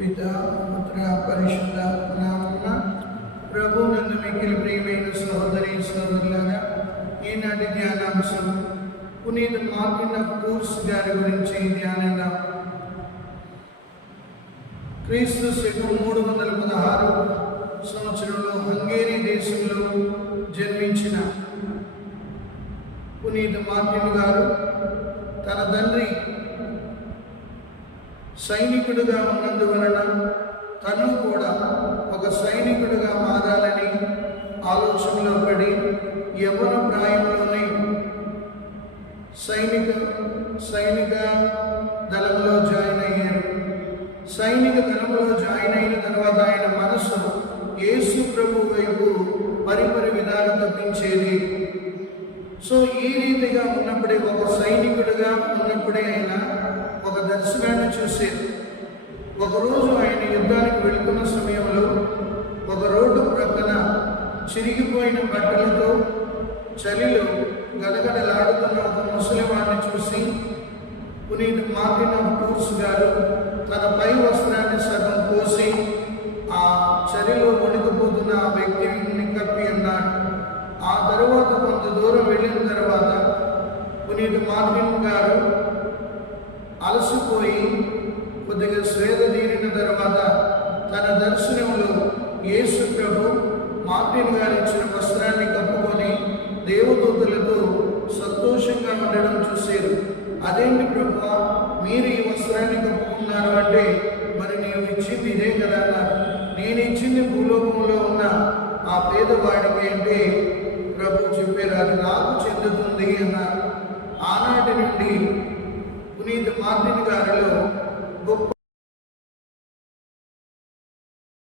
పితా పుత్ర పరిశుద్ధాత్మ నామమున ప్రభువునందు మిక్కిలి ప్రియమైన సహోదరి సహోదరులారా, ఈనాటి ధ్యానాంశం పునీత మార్టిన్ ఆఫ్ టూర్స్ గారి గురించి ధ్యానిద్దాం. క్రీస్తు శకం 316 సంవత్సరంలో హంగేరీ దేశంలో జన్మించిన పునీత మార్టిన్ గారు తన తండ్రి సైనికుడిగా ఉన్నందువలన తను కూడా ఒక సైనికుడిగా మారాలని ఆలోచనలో పడి యవ్వన ప్రాయంలోనే సైనిక దళంలో జాయిన్ అయ్యారు. సైనిక దళంలో జాయిన్ అయిన తర్వాత ఆయన మనసు యేసు ప్రభు వైపు పరిపరి విధాలు తప్పించేది. సో ఈ రీతిగా ఉన్నప్పుడే, ఒక సైనికుడిగా ఉన్నప్పుడే ఆయన ఒక దర్శనాన్ని చూశారు. ఒకరోజు ఆయన యుద్ధానికి వెళుతున్న సమయంలో ఒక రోడ్డు ప్రక్కన చిరిగిపోయిన బట్టలతో చలిలో గడగడలాడుతున్న ఒక ముసలివాడిని చూసి పునీత మార్టిన్ ఆఫ్ టూర్స్ గారు తన పై వస్త్రాన్ని సగం కోసి ఆ చలిలో వణికిపోతున్న ఆ వ్యక్తిని కప్పి అన్నాడు. ఆ తరువాత కొంత దూరం వెళ్ళిన తర్వాత పునీత మార్టిన్ గారు అలసిపోయి కొద్దిగా స్వేద తీరిన తర్వాత తన దర్శనంలో యేసు ప్రభు మార్టిన్ గారు ఇచ్చిన వస్త్రాన్ని కప్పుకొని దేవదూతలతో సంతోషంగా ఉండడం చూశారు. అదేంటి ప్రభువా, మీరు ఈ వస్త్రాన్ని కప్పుకున్నారు అంటే, మరి నీవు ఇచ్చింది ఇదే కదా అన్నారు. నేను ఇచ్చింది భూలోకంలో ఉన్న ఆ పేదవాడికి అంటే ప్రభు చెప్పారు, అది నాకు చెందుతుంది అన్నారు. ఆనాటి నుండి పునీత మార్టిన్ గారిలో